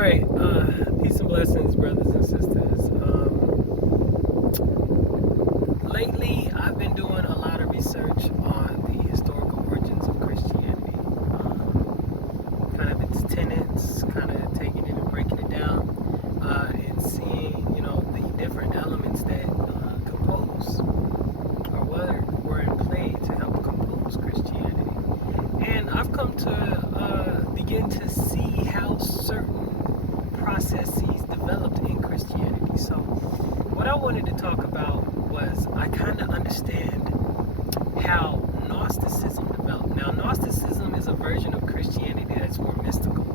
right, peace and blessings, brothers and sisters. Lately, I've been doing a lot of research on the historical origins of Christianity, kind of its tenets, kind of taking it and breaking it down, and seeing, the different elements that compose or were in play to help compose Christianity. And I've come to begin to see how certain processes developed in Christianity. So what I wanted to talk about was I kind of understand how Gnosticism developed. Now, Gnosticism is a version of Christianity that's more mystical.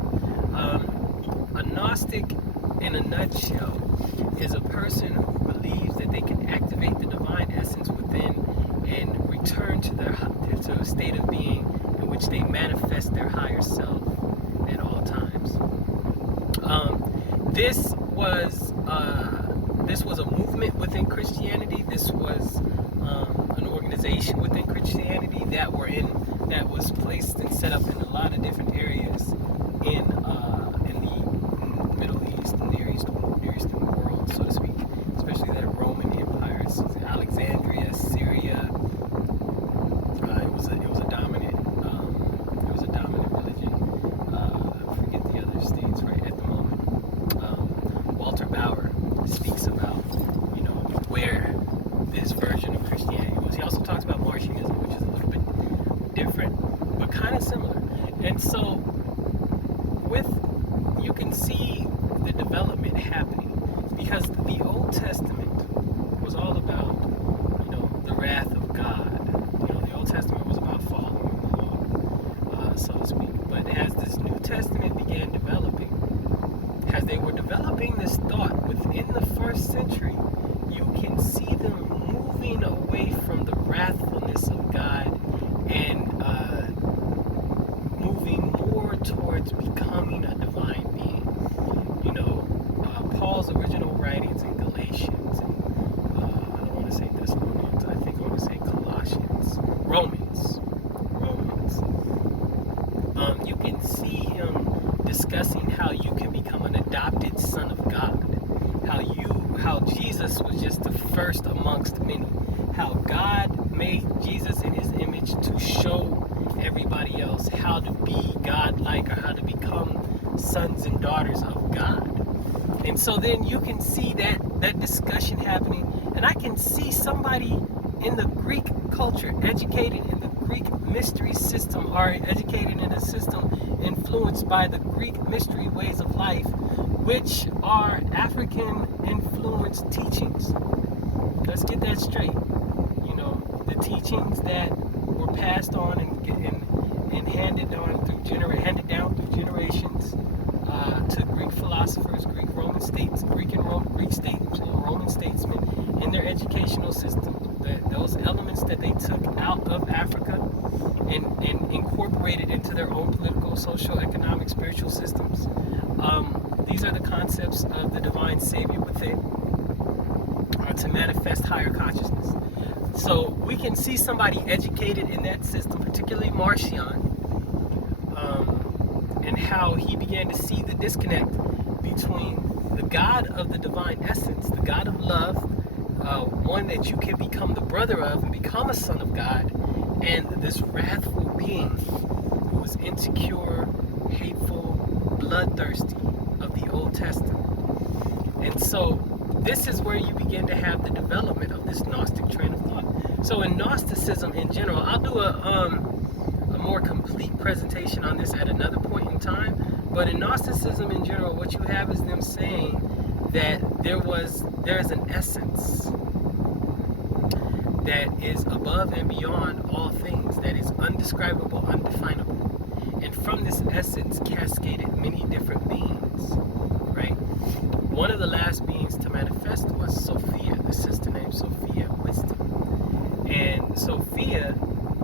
A Gnostic, in a nutshell, is a person who believes that they can activate the divine essence within and return to a state of being in which they manifest their higher self at all times. This was a movement within Christianity. This was an organization within Christianity that was placed and set up in a lot of different areas in the Middle East and Near Eastern world, so to speak, especially that Roman Empire, Alexandria, Syria. It was a dominant religion. I forget the other states right at the moment. Walter Bauer speaks about where this version of Christianity was. He also talks about Martianism, which is a little bit different but kind of similar. And so you can see the development happening, because the Old Testament was all about the wrath of God. The Old Testament was about following the law, so to speak. But as this New Testament began developing, as they were developing this thought within the first century, you can see them moving away from the wrathfulness of God and moving more towards becoming a divine being. Paul's original writings in Galatians, and I don't want to say Thessalonians, I think I want to say Colossians, Romans. You can see him discussing how you can become an adopted son of God, how Jesus was just the first amongst many, how God made Jesus in his image to show everybody else how to be God-like, or how to become sons and daughters of God. And so then you can see that discussion happening, and I can see somebody in the Greek culture, educated in the Greek mystery system, or educated in a system influenced by the Greek mystery ways of life, which are African influenced teachings. Let's get that straight. The teachings that were passed on and handed down through generations to Greek philosophers, Greek Roman statesmen in their educational system. Those elements that they took out of Africa and incorporated into their own political, social, economic, spiritual systems. These are the concepts of the divine Savior within, to manifest higher consciousness. So we can see somebody educated in that system, particularly Marcion, and how he began to see the disconnect between the God of the divine essence, the God of love, one that you can become the brother of and become a son of God, and this wrathful being who is insecure, hateful, bloodthirsty of the Old Testament. And so this is where you begin to have the development of this Gnostic train of thought. So in Gnosticism in general, I'll do a more complete presentation on this at another point in time, but in Gnosticism in general, what you have is them saying that there is an essence that is above and beyond all things, that is undescribable, undefinable. And from this essence cascaded many different beings, right? One of the last beings to manifest was Sophia, the sister named Sophia, wisdom. And Sophia,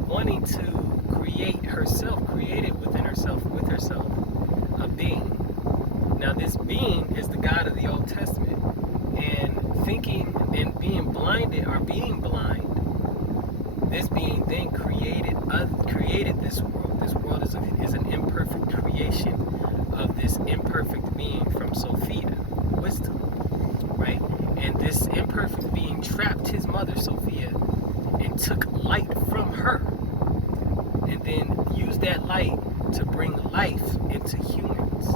wanting to created within herself, with herself, a being. Now this being is the God of the Old Testament. And thinking and being blinded, or being blind, this being then created this world. This world is an imperfect creation of this imperfect being from Sophia, wisdom, right? And this imperfect being trapped his mother, Sophia, and took light from her, and then used that light to bring life into humans.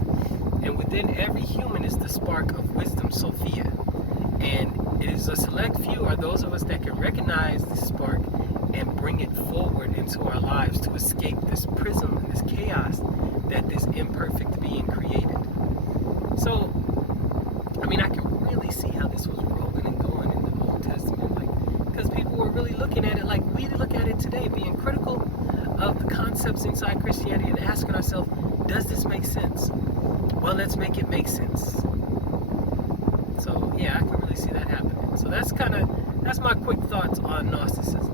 And within every human is the spark of wisdom, Sophia. And it is a select few are those of us that can recognize this spark and bring it forward into our lives to escape this prism and this chaos that this imperfect being created. So, I mean, I can really see how this was rolling and going in the Old Testament, like, because people were really looking at it like we look at it today, being critical of the concepts inside Christianity and asking ourselves, does this make sense? Well, let's make it make sense. So, yeah, I can really see that happening. So that's my quick thoughts on Gnosticism.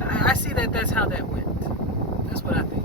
And I see that that's how that went. That's what I think.